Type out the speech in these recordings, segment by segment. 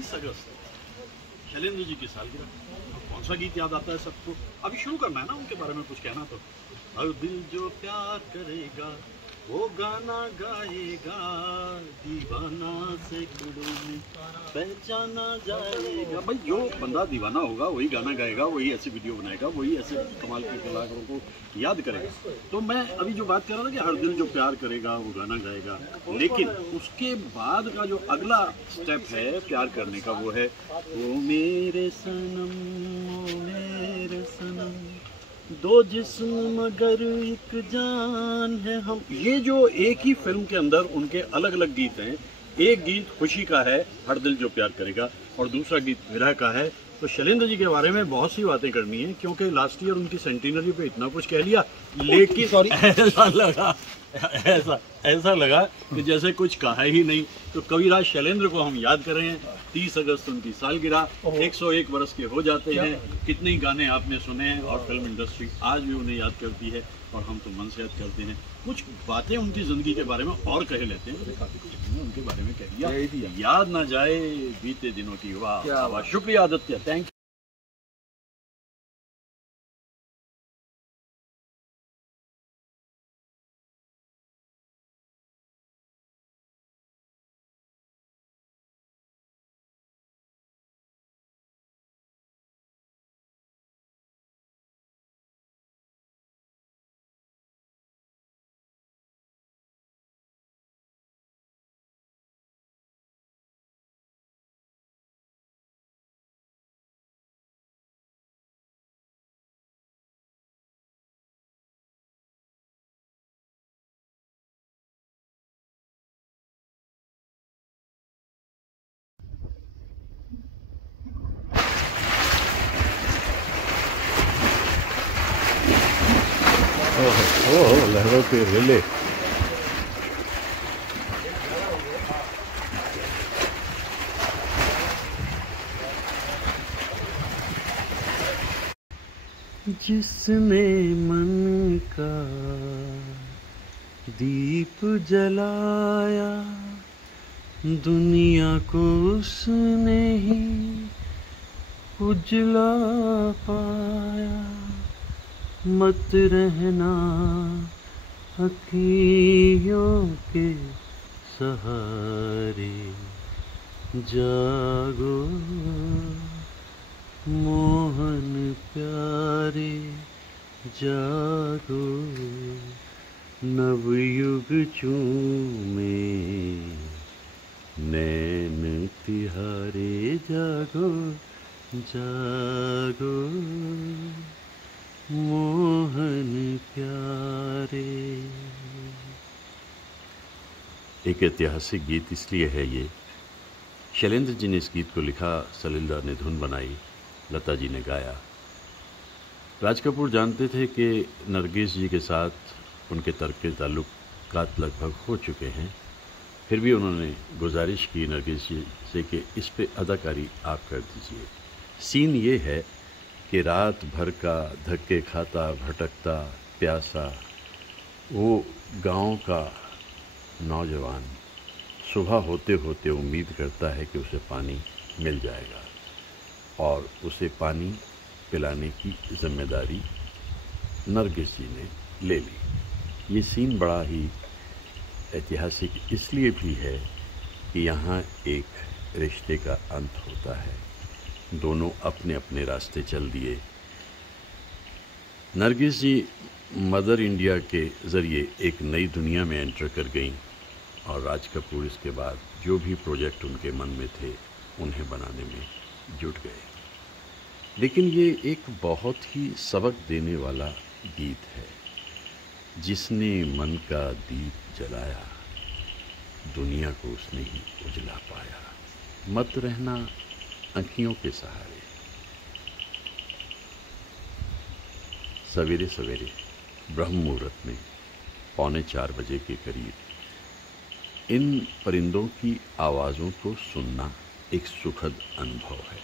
30 अगस्त शैलेंद्र जी की सालगिरह। कौन सा गीत याद आता है सबको? अभी शुरू करना है ना उनके बारे में कुछ कहना तो। हर दिल जो प्यार करेगा वो गाना गाएगा, दीवाना सैकड़ों में पहचाना जाएगा। भाई जो बंदा दीवाना होगा वही गाना गाएगा, वही ऐसे वीडियो बनाएगा, वही ऐसे कमाल के कलाकारों को याद करेगा। तो मैं अभी जो बात कर रहा था कि हर दिल जो प्यार करेगा वो गाना गाएगा, लेकिन उसके बाद का जो अगला स्टेप है प्यार करने का वो है ओ मेरे सनम, ओ मेरे सनम, दो जिस्म मगर एक जान है हम। ये जो एक ही फिल्म के अंदर उनके अलग अलग गीत हैं। एक गीत खुशी का है, हर दिल जो प्यार करेगा, और दूसरा गीत विरह का है। तो शैलेंद्र जी के बारे में बहुत सी बातें करनी है, क्योंकि लास्ट ईयर उनकी सेंटिनरी पे इतना कुछ कह लिया, लेकिन ऐसा लगा कि जैसे कुछ कहा ही नहीं। तो कविराज शैलेंद्र को हम याद कर रहे हैं। 30 अगस्त उनकी सालगिरह, 101 वर्ष के हो जाते हैं। कितने ही गाने आपने सुने हैं, और फिल्म इंडस्ट्री आज भी उन्हें याद करती है, और हम तो मन से याद करते हैं। कुछ बातें उनकी ज़िंदगी के बारे में और कह लेते हैं, काफ़ी कुछ हमने उनके बारे में कह दिया, याद ना जाए बीते दिनों की। वाह, शुक्रिया आदित्य, थैंक यू। ओह, लहरों के रिले। जिसने मन का दीप जलाया, दुनिया को उसने ही उजला पाया। मत रहना अखियों के सहारे, जागो मोहन प्यारे, जागो नवयुग चूमे नैन तिहारे, जागो जागो मोहन प्यारे। एक ऐतिहासिक गीत इसलिए है ये, शैलेंद्र जी ने इस गीत को लिखा, सलीलदार ने धुन बनाई, लता जी ने गाया। राज कपूर जानते थे कि नरगिस जी के साथ उनके तर्क के ताल्लुकात लगभग हो चुके हैं, फिर भी उन्होंने गुजारिश की नरगिस जी से कि इस पे अदाकारी आप कर दीजिए। सीन ये है कि रात भर का धक्के खाता भटकता प्यासा वो गांव का नौजवान सुबह होते होते उम्मीद करता है कि उसे पानी मिल जाएगा, और उसे पानी पिलाने की जिम्मेदारी नरगिस जी ने ले ली। ये सीन बड़ा ही ऐतिहासिक इसलिए भी है कि यहाँ एक रिश्ते का अंत होता है। दोनों अपने अपने रास्ते चल दिए। नरगिस जी मदर इंडिया के ज़रिए एक नई दुनिया में एंटर कर गईं, और राज कपूर इसके बाद जो भी प्रोजेक्ट उनके मन में थे उन्हें बनाने में जुट गए। लेकिन ये एक बहुत ही सबक देने वाला गीत है। जिसने मन का दीप जलाया, दुनिया को उसने ही उजला पाया। मत रहना आँखियों के सहारे। सवेरे सवेरे ब्रह्म मुहूर्त में 3:45 बजे के करीब इन परिंदों की आवाज़ों को सुनना एक सुखद अनुभव है।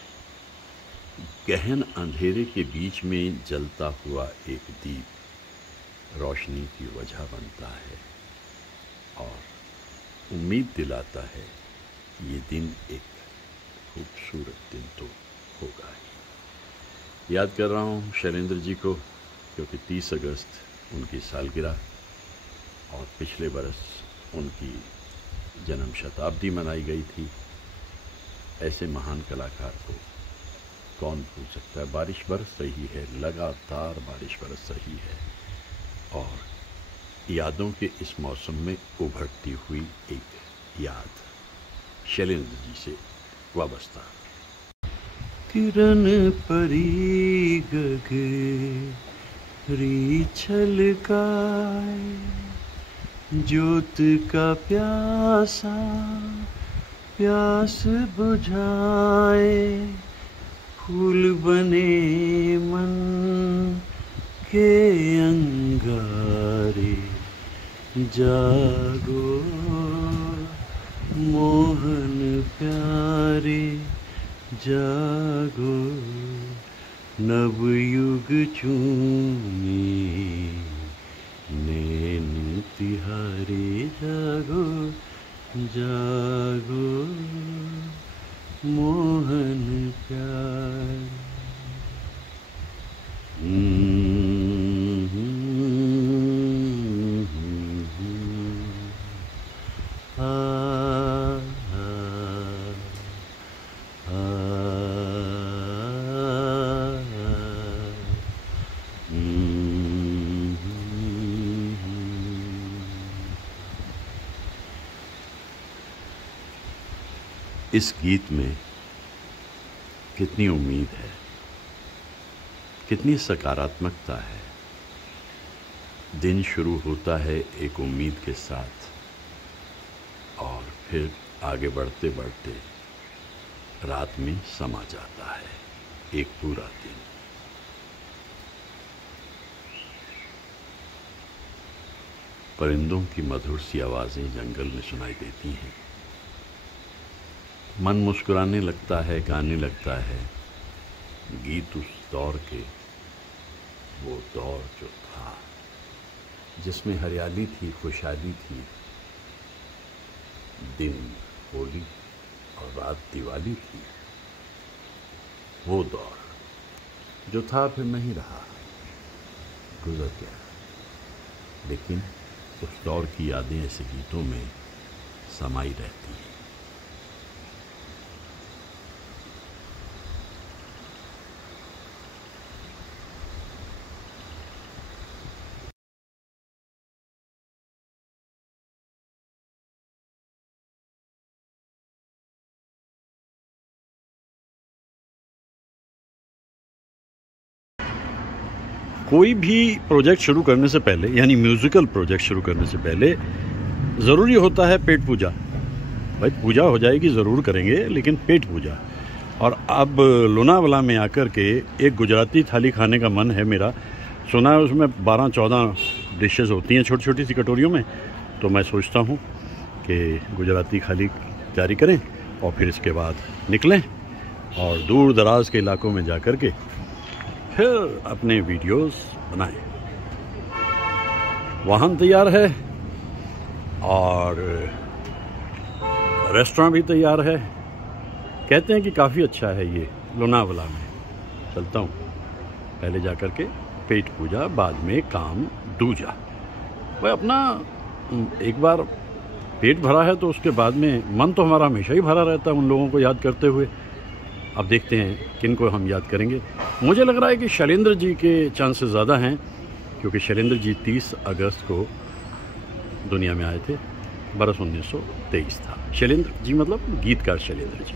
गहन अंधेरे के बीच में जलता हुआ एक दीप रोशनी की वजह बनता है और उम्मीद दिलाता है ये दिन एक खूबसूरत दिन तो होगा ही। याद कर रहा हूँ शैलेंद्र जी को, क्योंकि 30 अगस्त उनकी सालगिरह और पिछले बरस उनकी जन्म शताब्दी मनाई गई थी। ऐसे महान कलाकार को कौन भूल सकता है। बारिश बरस रही है, लगातार बारिश बरस रही है, और यादों के इस मौसम में उभरती हुई एक याद शैलेंद्र जी से वाबस्ता। किरण परी गगरी छलकाए, ज्योत का प्यासा प्यास बुझाए, फूल बने मन के अंगारे, जागो मोहन प्यारे, जागो नवयुग चूमे, नैन तिहारे, जागो जागो मोहन प्यारे। इस गीत में कितनी उम्मीद है, कितनी सकारात्मकता है। दिन शुरू होता है एक उम्मीद के साथ, और फिर आगे बढ़ते बढ़ते रात में समा जाता है एक पूरा दिन। परिंदों की मधुर सी आवाज़ें जंगल में सुनाई देती हैं। मन मुस्कुराने लगता है, गाने लगता है। गीत उस दौर के, वो दौर जो था जिसमें हरियाली थी, खुशहाली थी, दिन होली और रात दिवाली थी। वो दौर जो था फिर नहीं रहा, गुजर गया। लेकिन उस दौर की यादें ऐसे गीतों में समाई रहती हैं। कोई भी प्रोजेक्ट शुरू करने से पहले, यानी म्यूज़िकल प्रोजेक्ट शुरू करने से पहले ज़रूरी होता है पेट पूजा। भाई पूजा हो जाएगी, ज़रूर करेंगे, लेकिन पेट पूजा। और अब लोनावाला में आकर के एक गुजराती थाली खाने का मन है मेरा। सुना है उसमें 12-14 डिशेस होती हैं छोटी छोटी सी कटोरियों में। तो मैं सोचता हूँ कि गुजराती थाली तैयारी करें और फिर इसके बाद निकलें और दूर दराज के इलाकों में जा कर के फिर अपने वीडियोस बनाएं। वाहन तैयार है और रेस्टोरेंट भी तैयार है। कहते हैं कि काफ़ी अच्छा है ये लोनावाला में। चलता हूँ, पहले जा कर के पेट पूजा, बाद में काम दूजा। वह अपना एक बार पेट भरा है तो उसके बाद में मन तो हमारा हमेशा ही भरा रहता है उन लोगों को याद करते हुए। अब देखते हैं किन को हम याद करेंगे। मुझे लग रहा है कि शैलेंद्र जी के चांसेस ज़्यादा हैं, क्योंकि शैलेंद्र जी 30 अगस्त को दुनिया में आए थे। बरस 1923 था। शैलेंद्र जी मतलब गीतकार शैलेंद्र जी।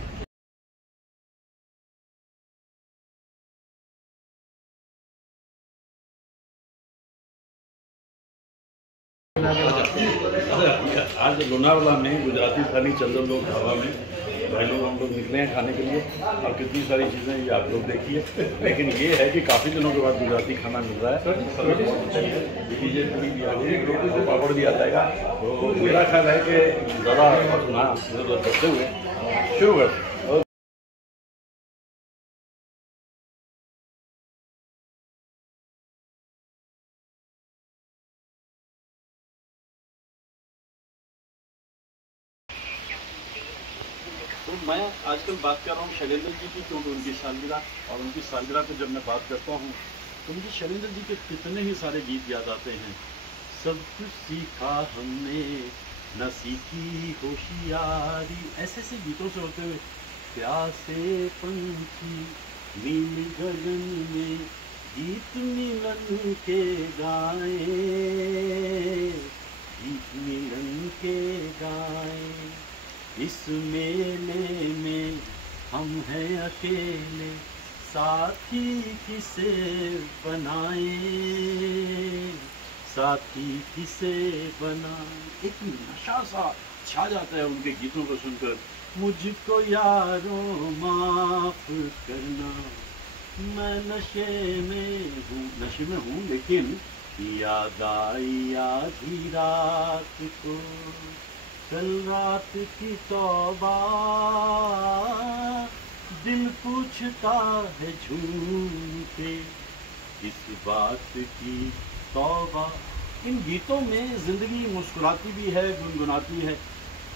आज लोनावाला में गुजराती थाली चंदन लोग ढाबा में भाई लोग हम लोग निकले हैं खाने के लिए। और कितनी सारी चीज़ें ये आप लोग देखिए। लेकिन ये है कि काफ़ी दिनों के बाद गुजराती खाना मिल रहा है। डीजे पूरी भी आ गई, पापड़ भी आ जाएगा। तो मेरा ख्याल है कि ज़्यादा ना करते हुए शुरू करते। तो मैं आजकल बात कर रहा हूँ शैलेंद्र जी की, क्योंकि उनकी सालगिरह, और उनकी सालगिरह पे जब मैं बात करता हूँ तो मुझे शैलेंद्र जी के कितने ही सारे गीत याद आते हैं। सब कुछ सीखा हमने न सीखी होशियारी, ऐसे ऐसे गीतों से होते हुए प्यासे पंछी नील गगन में गीत मिलन के गाए, गीत मिलन के गाए। इस मेले में हम हैं अकेले, साथी किसे बनाए, साथी किसे बनाए। एक नशा सा छा जाता है उनके गीतों को सुनकर। मुझको यारों माफ करना, मैं नशे में हूँ लेकिन याद आई आधी रात को, कल रात की तौबा, दिल पूछता है झूम के इस बात की तौबा। इन गीतों में जिंदगी मुस्कुराती भी है, गुनगुनाती है।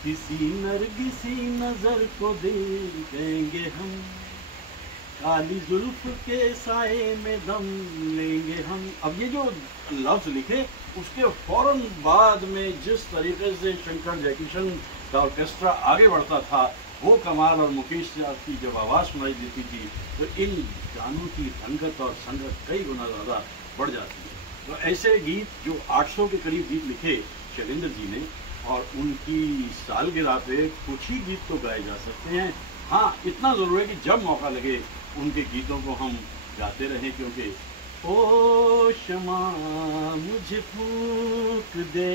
किसी नरगिसी नजर को देखेंगे हम, काली जुल्फ के साए में दम लेंगे हम। अब ये जो लफ्ज लिखे उसके फौरन बाद में जिस तरीके से शंकर जयकिशन का ऑर्केस्ट्रा आगे बढ़ता था वो कमाल, और मुकेश की जब आवाज़ सुनाई देती थी तो इन गानों की रंगत और संगत कई गुना ज़्यादा बढ़ जाती है। तो ऐसे गीत जो 800 के करीब गीत लिखे शैलेंद्र जी ने, और उनकी सालगिरह पे कुछ ही गीत तो गाए जा सकते हैं। हाँ, इतना ज़रूर है कि जब मौका लगे उनके गीतों को हम गाते रहें, क्योंकि ओ शमा मुझे फूक दे,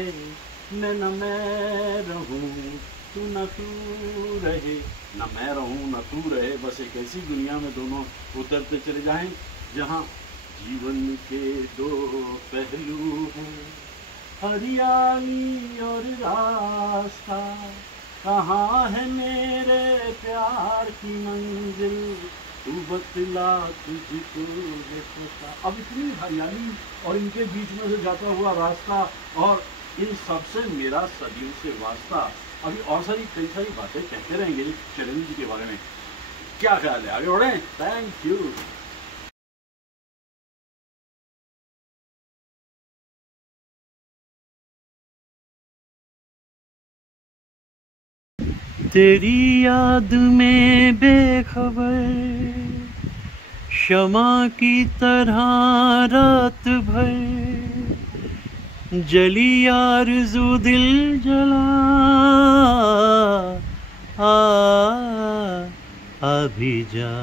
मैं न मैं रहूं तू न तू रहे, न मैं रहूं न तू रहे। बस एक ऐसी दुनिया में दोनों उतरते चले जाएं जहां जीवन के दो पहलू हैं, हरियाली और रास्ता। कहाँ है मेरे प्यार की मंजिल, तू बतला तुझको है पता। अब इतनी हरियाली और इनके बीच में से जाता हुआ रास्ता, और इन सबसे मेरा सदियों से वास्ता। अभी और कई सारी बातें कहते रहेंगे शैलेंद्र जी के बारे में। क्या ख्याल है, आगे बढ़ें? Thank you. तेरी याद में बेखबर शमा की तरह रात भर जली आरज़ू दिल जला, अभी जा।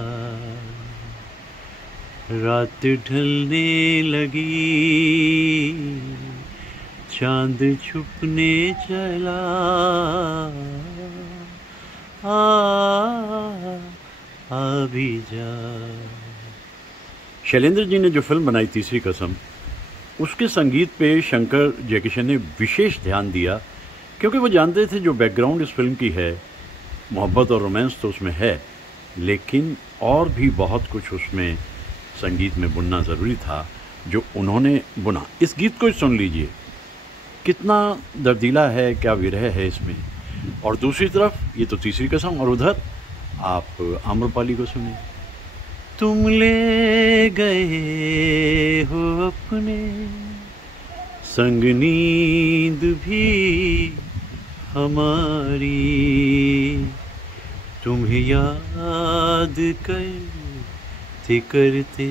रात ढलने लगी, चांद छुपने चला, अभी जा। शैलेंद्र जी ने जो फिल्म बनाई तीसरी कसम, उसके संगीत पे शंकर जयकिशन ने विशेष ध्यान दिया, क्योंकि वो जानते थे जो बैकग्राउंड इस फिल्म की है, मोहब्बत और रोमांस तो उसमें है, लेकिन और भी बहुत कुछ उसमें संगीत में बुनना ज़रूरी था, जो उन्होंने बुना। इस गीत को सुन लीजिए, कितना दर्दीला है, क्या विरह है इसमें। और दूसरी तरफ ये तो तीसरी कसम, और उधर आप आम्रपाली को सुने। तुम ले गए हो अपने संग नींद भी हमारी, तुम्हें याद करते करते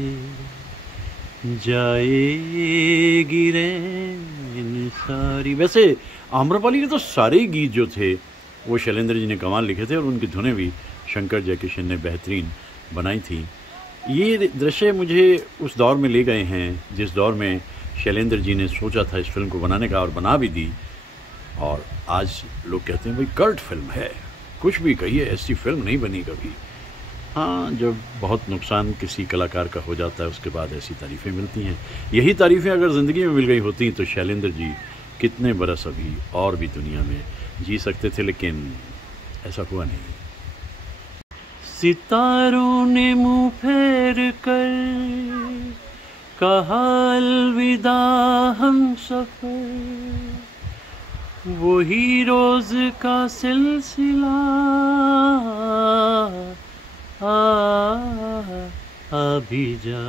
जाएगी रैन सारी। वैसे आम्रपाली के तो सारे ही गीत जो थे वो शैलेंद्र जी ने कमाल लिखे थे, और उनकी धुनें भी शंकर जयकिशन ने बेहतरीन बनाई थी। ये दृश्य मुझे उस दौर में ले गए हैं जिस दौर में शैलेंद्र जी ने सोचा था इस फिल्म को बनाने का, और बना भी दी। और आज लोग कहते हैं भाई कल्ट फिल्म है, कुछ भी कहिए, ऐसी फिल्म नहीं बनी कभी। हाँ, जब बहुत नुकसान किसी कलाकार का हो जाता है उसके बाद ऐसी तारीफ़ें मिलती हैं। यही तारीफ़ें अगर ज़िंदगी में मिल गई होती तो शैलेंद्र जी कितने बरस अभी और भी दुनिया में जी सकते थे, लेकिन ऐसा हुआ नहीं। सितारों ने मुँह फेर कर कहा अलविदा हम सफर, वही रोज का सिलसिला अभी जा,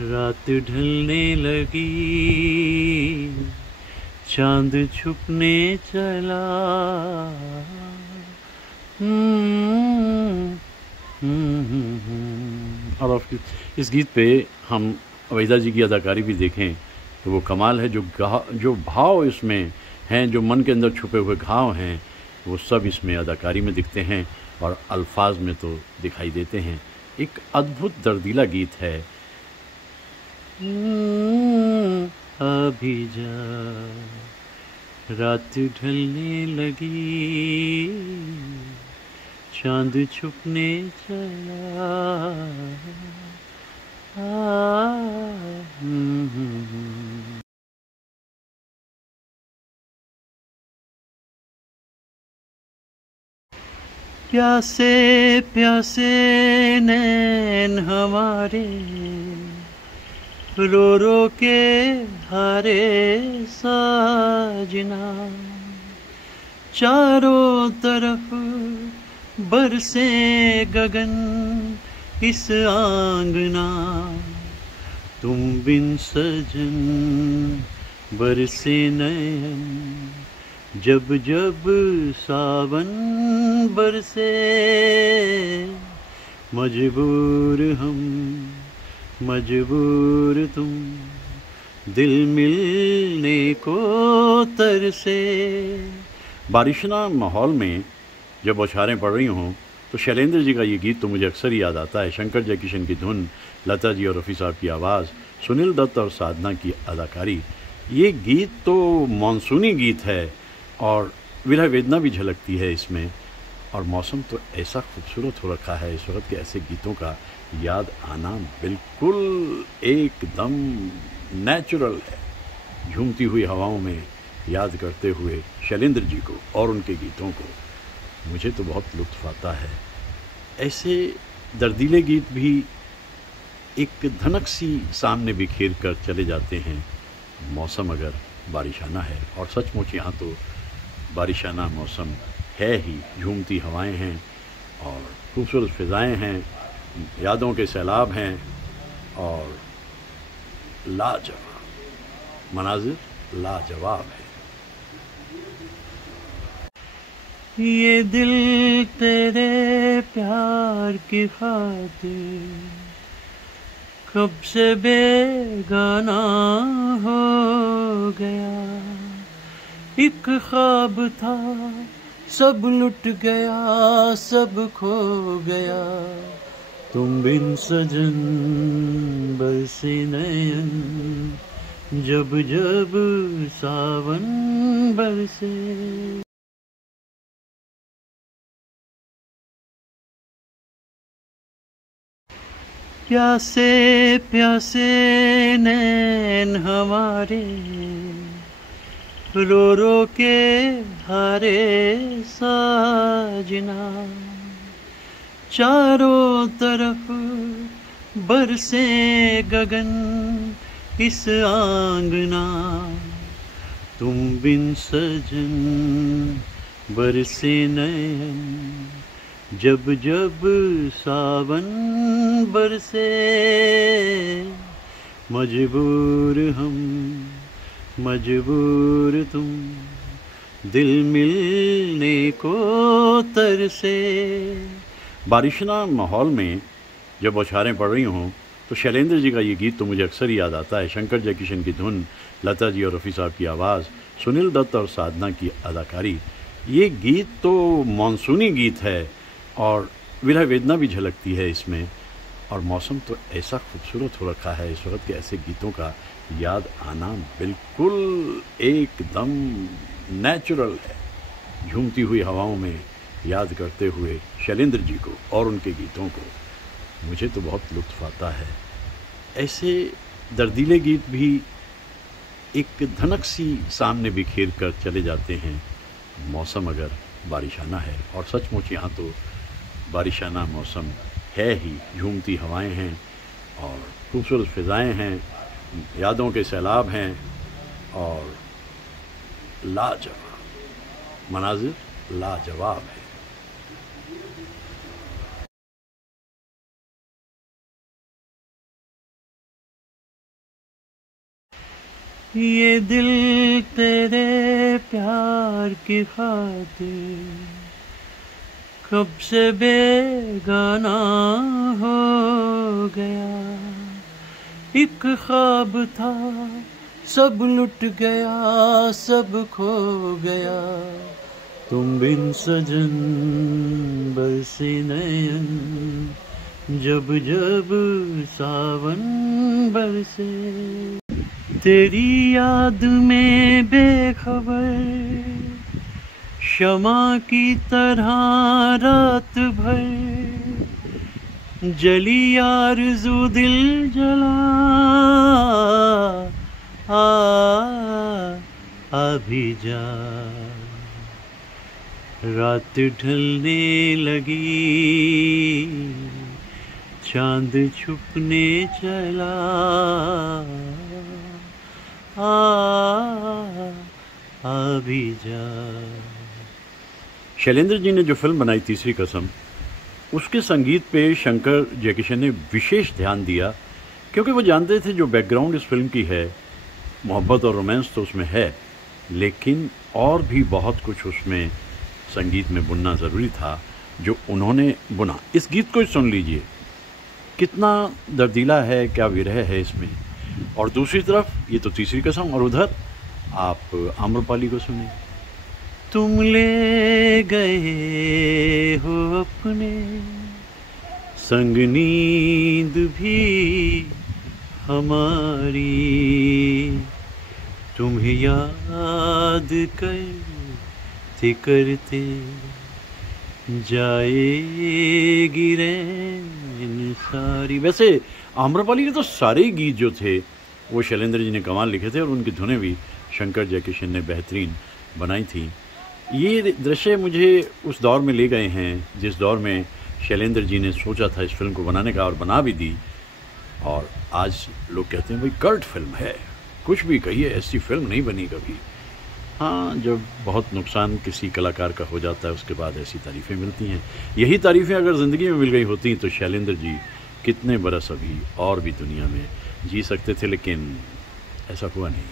रात ढलने लगी, चांद छुपने चला। और इस गीत पे हम अवैधा जी की अदाकारी भी देखें तो वो कमाल है। जो भाव इसमें हैं, जो मन के अंदर छुपे हुए घाव हैं, वो सब इसमें अदाकारी में दिखते हैं और अल्फाज में तो दिखाई देते हैं। एक अद्भुत दर्दीला गीत है। अभी जा, रात ढलने लगी, चांद छुपने चला। प्यासे प्यासे नैन हमारे, रो रो के हारे साजना, चारों तरफ बरसे गगन इस आंगना, तुम बिन सजन बरसे नयन, जब जब सावन बरसे, मजबूर हम मजबूर तुम, दिल मिलने को तरसे। बारिशना माहौल में जब बौछारें पड़ रही हों तो शैलेंद्र जी का ये गीत तो मुझे अक्सर ही याद आता है। शंकर जयकिशन की धुन, लता जी और रफ़ी साहब की आवाज़, सुनील दत्त और साधना की अदाकारी। ये गीत तो मानसूनी गीत है और विरह वेदना भी झलकती है इसमें। और मौसम तो ऐसा खूबसूरत हो रखा है इस वक्त के ऐसे गीतों का याद आना बिल्कुल एकदम नेचुरल है। झूमती हुई हवाओं में याद करते हुए शैलेंद्र जी को और उनके गीतों को मुझे तो बहुत लुत्फ़ आता है। ऐसे दर्दीले गीत भी एक धनक सी सामने बिखेर कर चले जाते हैं मौसम अगर बारिशाना है। और सचमुच यहाँ तो बारिशाना मौसम है ही। झूमती हवाएं हैं और खूबसूरत फ़िज़ाएं हैं, यादों के सैलाब हैं और लाजवाब मनाज़िर लाजवाब है। ये दिल तेरे प्यार की खातिर कब से बेगाना हो गया, एक ख्वाब था सब लुट गया सब खो गया, तुम बिन सजन बरसे नयन, जब जब सावन बरसे। प्यासे प्यासे नैन हमारे, रो रो के हारे साजना, चारों तरफ बरसे गगन इस आंगना, तुम बिन सजन बरसे नयन, जब जब सावन बरसे, मजबूर हम मजबूर तुम, दिल मिलने को तरसे। बारिशना माहौल में जब बौछारें पड़ रही हों तो शैलेंद्र जी का ये गीत तो मुझे अक्सर ही याद आता है। शंकर जयकिशन की धुन, लता जी और रफ़ी साहब की आवाज़, सुनील दत्त और साधना की अदाकारी। ये गीत तो मानसूनी गीत है और विरह वेदना भी झलकती है इसमें। और मौसम तो ऐसा खूबसूरत हो रखा है इस वक्त के ऐसे गीतों का याद आना बिल्कुल एकदम नेचुरल है। झूमती हुई हवाओं में याद करते हुए शैलेंद्र जी को और उनके गीतों को मुझे तो बहुत लुत्फ़ आता है। ऐसे दर्दीले गीत भी एक धनक सी सामने बिखेर कर चले जाते हैं मौसम अगर बारिशाना है। और सचमुच यहाँ तो बारिशाना मौसम है ही। झूमती हवाएं हैं और खूबसूरत फ़िज़ाएं हैं, यादों के सैलाब हैं और लाजवाब, मनाजिर लाजवाब है। ये दिल तेरे प्यार की खातिर कब से बेगाना हो गया। एक ख्वाब था, सब लुट गया, सब खो गया। तुम बिन सजन बरसे नयन, जब जब सावन बरसे। तेरी याद में बेखबर शमा की तरह रात भर जली आरज़ू दिल जला। अभी जा, रात ढलने लगी, चांद छुपने चला। अभी जा। शैलेंद्र जी ने जो फिल्म बनाई तीसरी कसम, उसके संगीत पे शंकर जयकिशन ने विशेष ध्यान दिया, क्योंकि वो जानते थे जो बैकग्राउंड इस फिल्म की है, मोहब्बत और रोमांस तो उसमें है, लेकिन और भी बहुत कुछ उसमें संगीत में बुनना ज़रूरी था, जो उन्होंने बुना। इस गीत को सुन लीजिए, कितना दर्दीला है, क्या विरह है इसमें। और दूसरी तरफ ये तो तीसरी कसम, और उधर आप आम्रपाली को सुने। तुम ले गए हो अपने संग नींद भी हमारी, तुम्हें याद करते करते जाएगी रैन सारी। वैसे आम्रपाली के तो सारे ही गीत जो थे वो शैलेंद्र जी ने कमाल लिखे थे, और उनकी धुनें भी शंकर जयकिशन ने बेहतरीन बनाई थी। ये दृश्य मुझे उस दौर में ले गए हैं जिस दौर में शैलेंद्र जी ने सोचा था इस फिल्म को बनाने का, और बना भी दी। और आज लोग कहते हैं भाई कल्ट फिल्म है, कुछ भी कहिए, ऐसी फिल्म नहीं बनी कभी। हाँ, जब बहुत नुकसान किसी कलाकार का हो जाता है उसके बाद ऐसी तारीफ़ें मिलती हैं। यही तारीफ़ें अगर ज़िंदगी में मिल गई होती तो शैलेंद्र जी कितने बरस अभी और भी दुनिया में जी सकते थे, लेकिन ऐसा हुआ नहीं।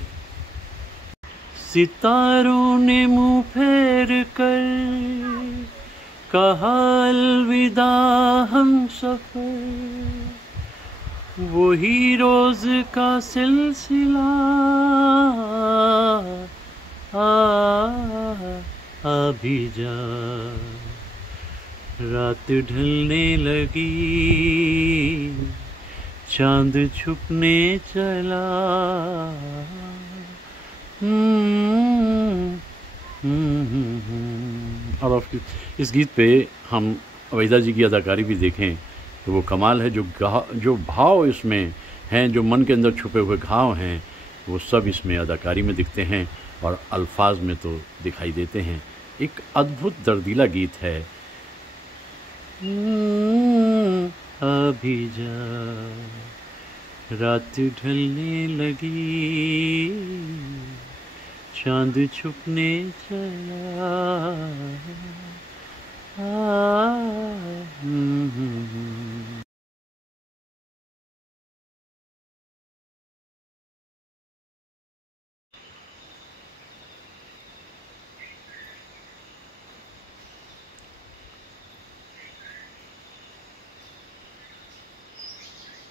सितारों ने मुंह फेर कर कहा अलविदा हम सफर, वही रोज का सिलसिला अभी जा। रात ढलने लगी, चांद छुपने चला। और इस गीत पे हम अवैधा जी की अदाकारी भी देखें तो वो कमाल है। जो भाव इसमें हैं, जो मन के अंदर छुपे हुए घाव हैं, वो सब इसमें अदाकारी में दिखते हैं और अल्फाज में तो दिखाई देते हैं। एक अद्भुत दर्दीला गीत है। अभी जा, रात ढलने लगी, चांद छुपने चला।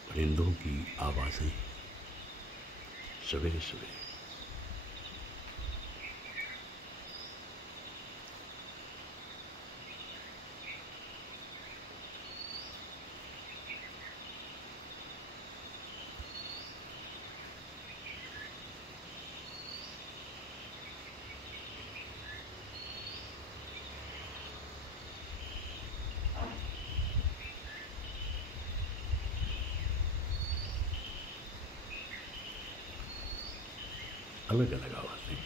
परिंदों की आवाज़ें सवेरे सवेरे। अलग अलग आवाज़ें।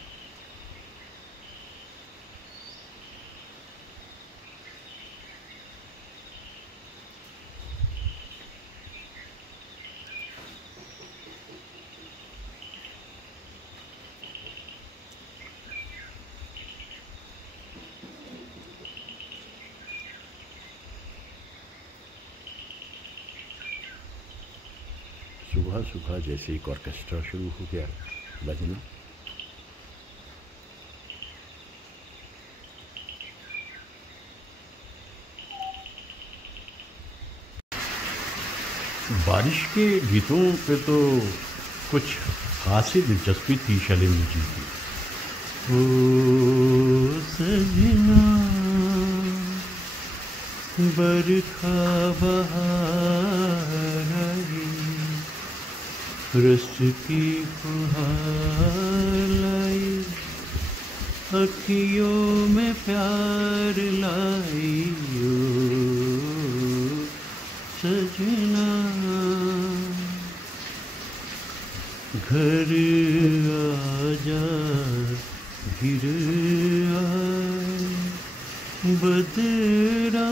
सुबह सुबह जैसे एक ऑर्केस्ट्रा शुरू हो गया बजना। बारिश के गीतों पे तो कुछ खास ही दिलचस्पी थी शैलेंद्र जी की। ओ सजना बरखा बहार आई, रस की फुहार लाई, अखियों में प्यार लाई। ओ सजना घर आजा गिर आए, बदरा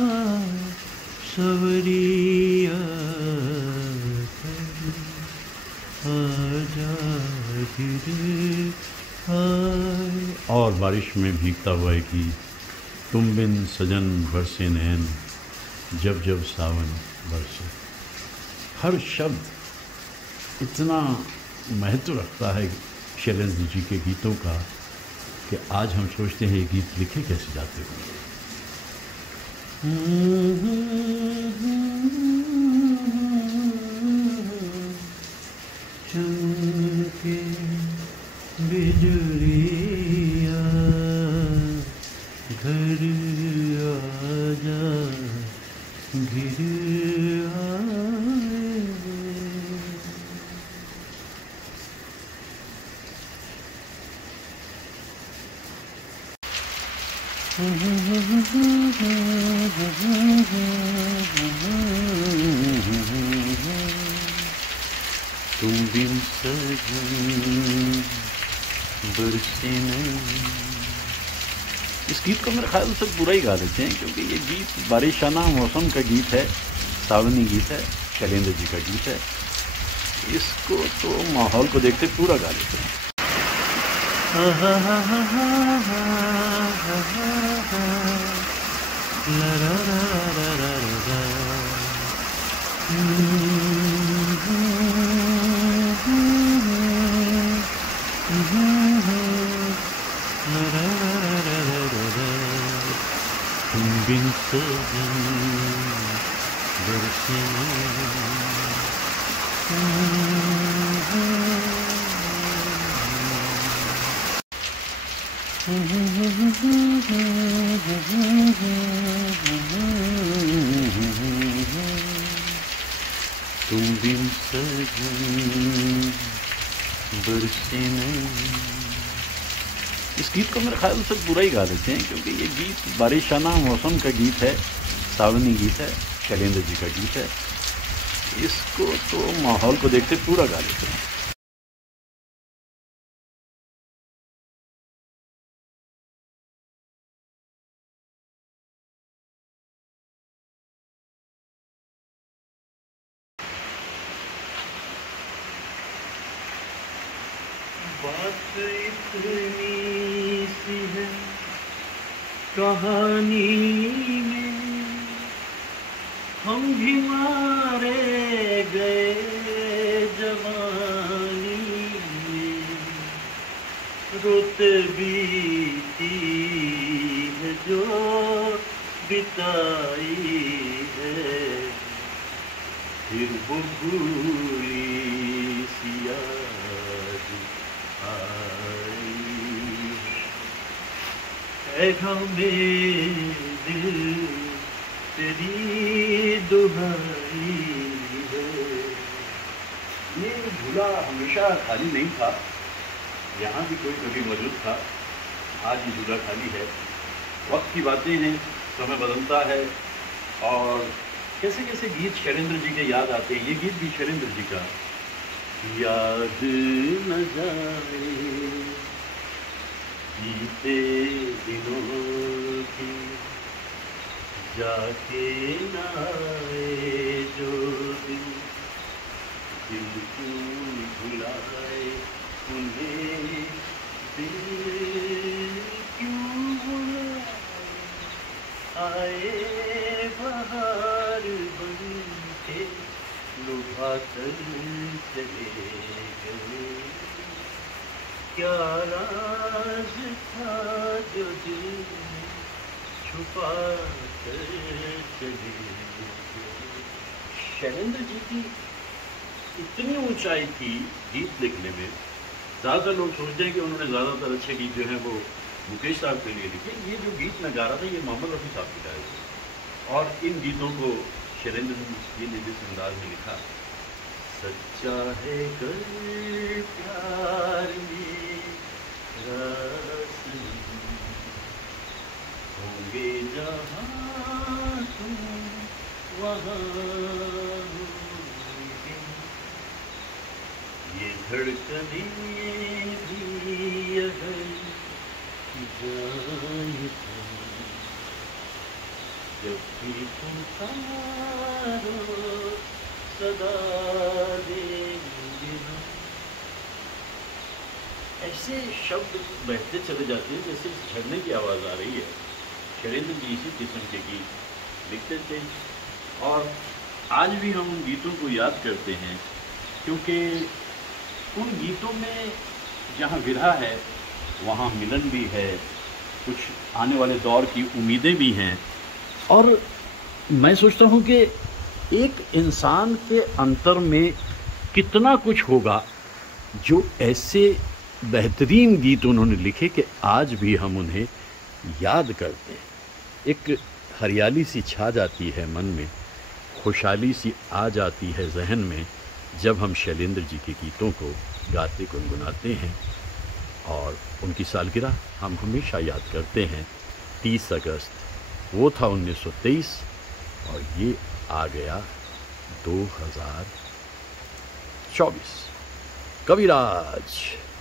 सवरिया आजा गिर आए। और बारिश में भीगता हुआ है कि तुम बिन सजन बरसे नैन, जब जब सावन बरसे। हर शब्द इतना महत्व रखता है शैलेंद्र जी के गीतों का कि आज हम सोचते हैं ये गीत लिखे कैसे जाते होंगे। चमके बिजलियाँ घर आजा गिर आए। तुम बिन सजन बरसे नहीं। इस गीत को मेरे ख्याल से पूरा ही गा देते हैं, क्योंकि ये गीत बारिशाना मौसम का गीत है, सावनी गीत है, शैलेंद्र जी का गीत है। इसको तो माहौल को देखते पूरा गा लेते हैं। तुम बिन सजन बरसे तुम बिन सजन बरसे नहीं। इस गीत को मेरे ख्याल से पूरा ही गा देते हैं, क्योंकि ये गीत बारिशाना मौसम का गीत है, सावनी गीत है, शैलेंद्र जी का गीत है। इसको तो माहौल को देखते पूरा गा लेते हैं। बात इतनी सी है कहानी में, हम भी मारे गए जवानी में, रोते बीती है जो बिताई है, फिर वो भूली सी याद आई है। हमें दिल तेरी दुहाई है। ये झूला हमेशा खाली नहीं था, यहाँ भी कोई कभी मौजूद था, आज ये झूला खाली है। वक्त की बातें हैं, समय बदलता है, और कैसे कैसे गीत शैलेंद्र जी के याद आते हैं। ये गीत भी शैलेंद्र जी का। याद न जाए बीते दिनों की, जाके न आए जो दिन, दिल क्यों भुलाए उन्हें, दिल क्यों भुलाए, आए बहार बन के लुभा कर चले गए, क्या राज था जो दिल में छुपा कर चले गए। शैलेंद्र जी की इतनी ऊंचाई थी गीत लिखने में। ज़्यादातर लोग सोचते हैं कि उन्होंने ज़्यादातर अच्छे गीत जो हैं वो मुकेश साहब के लिए लिखे। ये जो गीत मैं गा रहा था ये मोहम्मद रफ़ी साहब के गाए थे, और इन गीतों को शैलेंद्र जी ने जिस अंदाज में लिखा, सच्चा है कर प्यार मेरा सनम, होंगे जहाँ तुम वहाँ होंगे, ये धड़कने भी अगर जाए तो, जब भी पुकारो सदा देंगे हम। ऐसे शब्द बहते चले जाते हैं जैसे झरने की आवाज़ आ रही है। शैलेंद्र जी इसी किस्म के गीत लिखते थे, और आज भी हम उन गीतों को याद करते हैं, क्योंकि उन गीतों में जहाँ विरह है वहाँ मिलन भी है, कुछ आने वाले दौर की उम्मीदें भी हैं। और मैं सोचता हूँ कि एक इंसान के अंतर में कितना कुछ होगा जो ऐसे बेहतरीन गीत उन्होंने लिखे कि आज भी हम उन्हें याद करते हैं। एक हरियाली सी छा जाती है मन में, खुशहाली सी आ जाती है जहन में जब हम शैलेंद्र जी के गीतों को गाते गुनगुनाते हैं। और उनकी सालगिरह हम हमेशा याद करते हैं। 30 अगस्त वो था 1923, और ये आ गया 2024।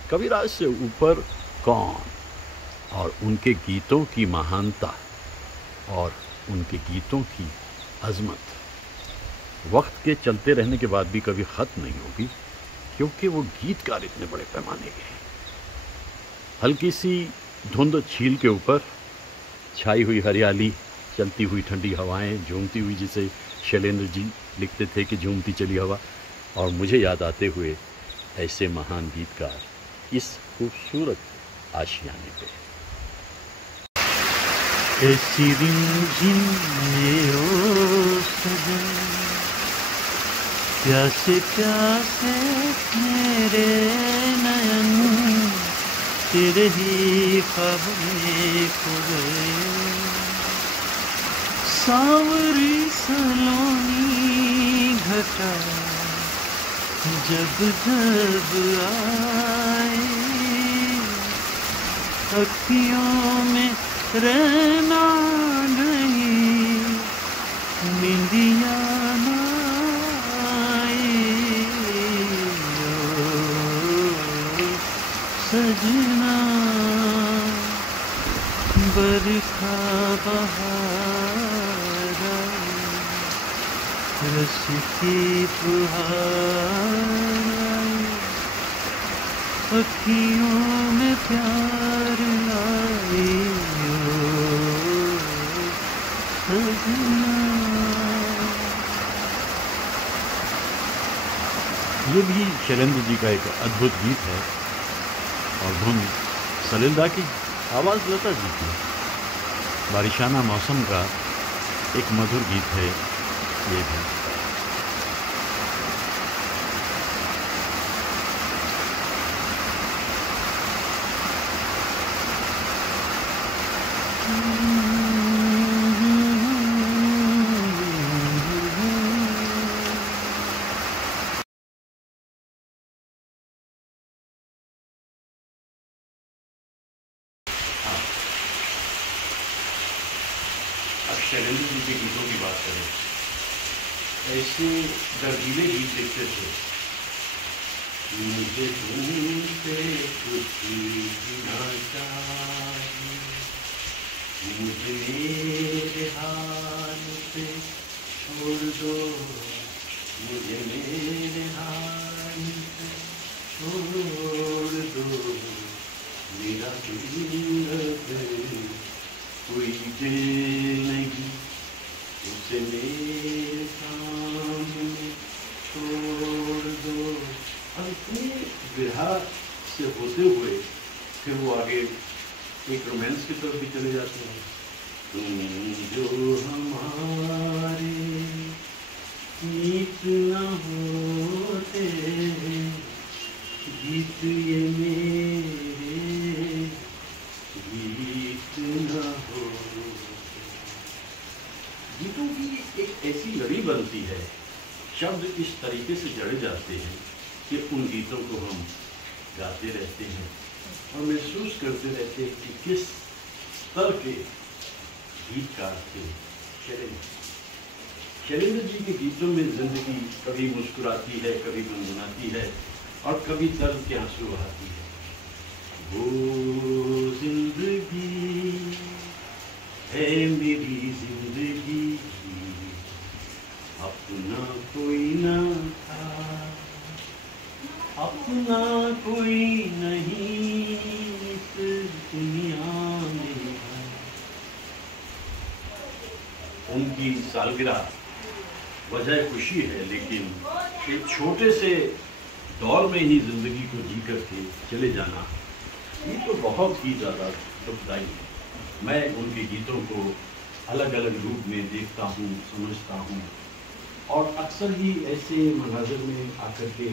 कविराज से ऊपर कौन, और उनके गीतों की महानता और उनके गीतों की अजमत वक्त के चलते रहने के बाद भी कभी ख़त्म नहीं होगी, क्योंकि वो गीतकार इतने बड़े पैमाने के हैं। हल्की सी धुंध झील के ऊपर छाई हुई हरियाली, चलती हुई ठंडी हवाएं, झूमती हुई, जिसे शैलेंद्र जी लिखते थे कि झूमती चली हवा, और मुझे याद आते हुए ऐसे महान गीतकार इस खूबसूरत आशियाने पे। ऐसी रिमझिम ये ओ सजन, प्यासे प्यासे मेरे नयन, तेरे ही ख्वाब में खो गए। सांवरी सलोनी घटा जब जब आए, अखियों में रहना नहीं, निंदिया ना आए। ओ सजना बरखा बहार आई, रस की फुहार आई, अखियों में प्यार लाई। ओ सजना। ये भी शैलेंद्र जी का एक अद्भुत गीत है, और धुन सलिल्दा की, आवाज़ लता जी की। बारिशाना मौसम का एक मधुर गीत है ये भी। अब शैलेंद्र जी के गीतों की बात करें, ऐसे दर्दीले गीत लिखते थे। मुझे तुमसे कुछ ना चाहिए, मुझे मेरे हाल पे छोड़ दो, मुझे मेरे हाल पे छोड़ दो, मेरा दिल कोई दिल नहीं, उसे मेरे सामने छोड़ एक रोमांस की तरफ भी चले जाते हैं। तुम जो हमारे गीत न होते, गीत ये मेरे गीत न हो। गीतों की एक ऐसी लड़ी बनती है, शब्द इस तरीके से जड़े जाते हैं कि उन गीतों को हम गाते रहते हैं और महसूस करते रहते हैं कि किस स्तर के गीतकार थे शैलेंद्र जी के गीतों में जिंदगी कभी मुस्कुराती है, कभी गुनगुनाती है और कभी दर्द के आंसू बहाती है। वो जिंदगी है मेरी जिंदगी, अपना कोई ना था, अपना कोई नहीं इस दुनिया में। उनकी सालगिरह वजह खुशी है, लेकिन एक छोटे से दौर में ही जिंदगी को जी करके चले जाना, ये तो बहुत ही ज़्यादा दुखदायी है। मैं उनके गीतों को अलग अलग रूप में देखता हूँ, समझता हूँ और अक्सर ही ऐसे मनाज़र में आकर के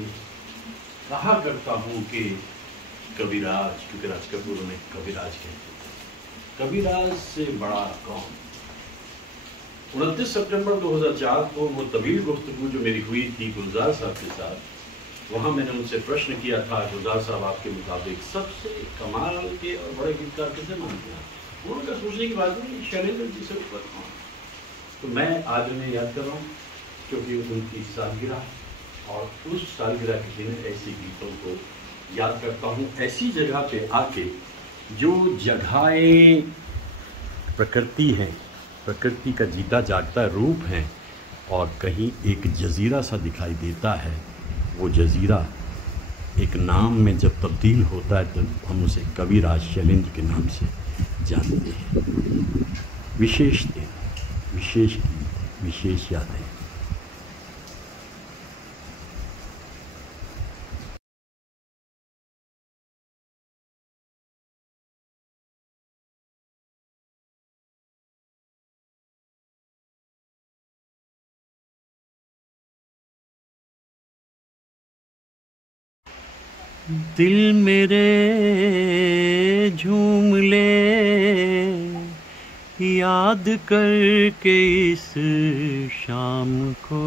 कहा करता हूँ कि कविराज, क्योंकि राज कपूर उन्हें कविराज कहते हैं, कविराज से बड़ा कौन। 29 सितंबर 2004 को वो तवील गुफ्तगू जो मेरी हुई थी गुलजार साहब के साथ, वहाँ मैंने उनसे प्रश्न किया था, गुलजार साहब आपके मुताबिक सबसे कमाल के और बड़े गीतकार किसे मानते हैं? उनका सोचने की बात नहीं, शैलेंद्र जी से ऊपर कौन। तो मैं आज उन्हें याद कर रहा हूँ क्योंकि उनकी सालगिरह और उस सालगिरह के दिन ऐसे गीतों को याद करता हूँ, ऐसी जगह पे आके जो जगहें प्रकृति हैं, प्रकृति का जीता जागता रूप है और कहीं एक जजीरा सा दिखाई देता है। वो जजीरा एक नाम में जब तब्दील होता है तो हम उसे कविराज शैलेंद्र के नाम से जानते हैं। विशेष दिन, विशेष गीत, विशेष यादें। दिल मेरे झूम ले याद करके इस शाम को,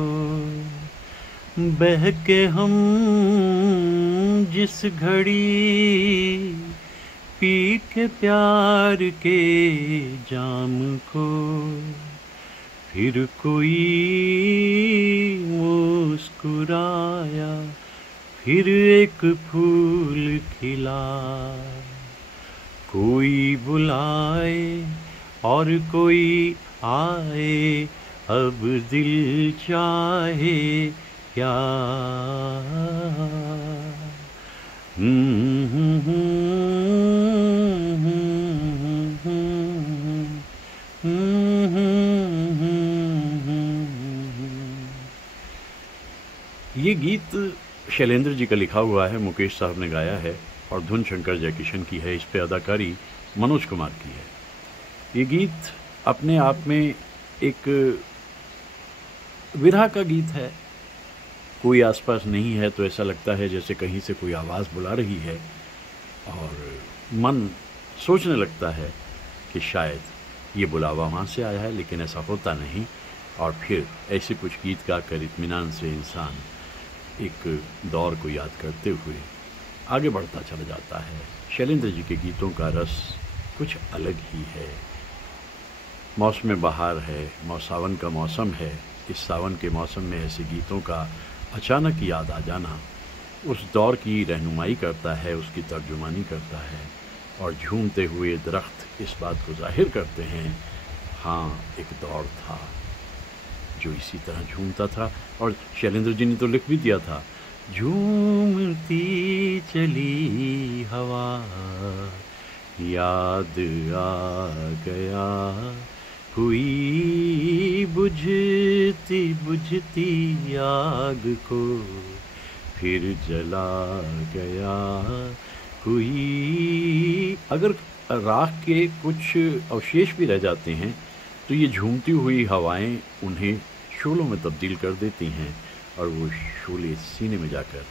बहके हम जिस घड़ी पी के प्यार के जाम को, फिर कोई मुस्कुराया, फिर एक फूल खिला, कोई बुलाए और कोई आए, अब दिल चाहे क्या। ये गीत शैलेंद्र जी का लिखा हुआ है, मुकेश साहब ने गाया है और धुन शंकर जयकिशन की है। इस पे अदाकारी मनोज कुमार की है। ये गीत अपने आप में एक विरह का गीत है। कोई आसपास नहीं है तो ऐसा लगता है जैसे कहीं से कोई आवाज़ बुला रही है और मन सोचने लगता है कि शायद ये बुलावा वहाँ से आया है, लेकिन ऐसा होता नहीं। और फिर ऐसे कुछ गीत गाकर इत्मीनान से इंसान एक दौर को याद करते हुए आगे बढ़ता चला जाता है। शैलेंद्र जी के गीतों का रस कुछ अलग ही है। मौसम बहार है, सावन का मौसम है। इस सावन के मौसम में ऐसे गीतों का अचानक याद आ जाना उस दौर की रहनुमाई करता है, उसकी तर्जुमानी करता है और झूमते हुए दरख्त इस बात को जाहिर करते हैं, हाँ एक दौर था जो इसी तरह झूमता था। और शैलेंद्र जी ने तो लिख भी दिया था, झूमती चली हवा, याद आ गया हुई बुझती बुझती आग को, फिर जला गया हुई। अगर राख के कुछ अवशेष भी रह जाते हैं तो ये झूमती हुई हवाएं उन्हें शोलों में तब्दील कर देती हैं और वो शोले सीने में जाकर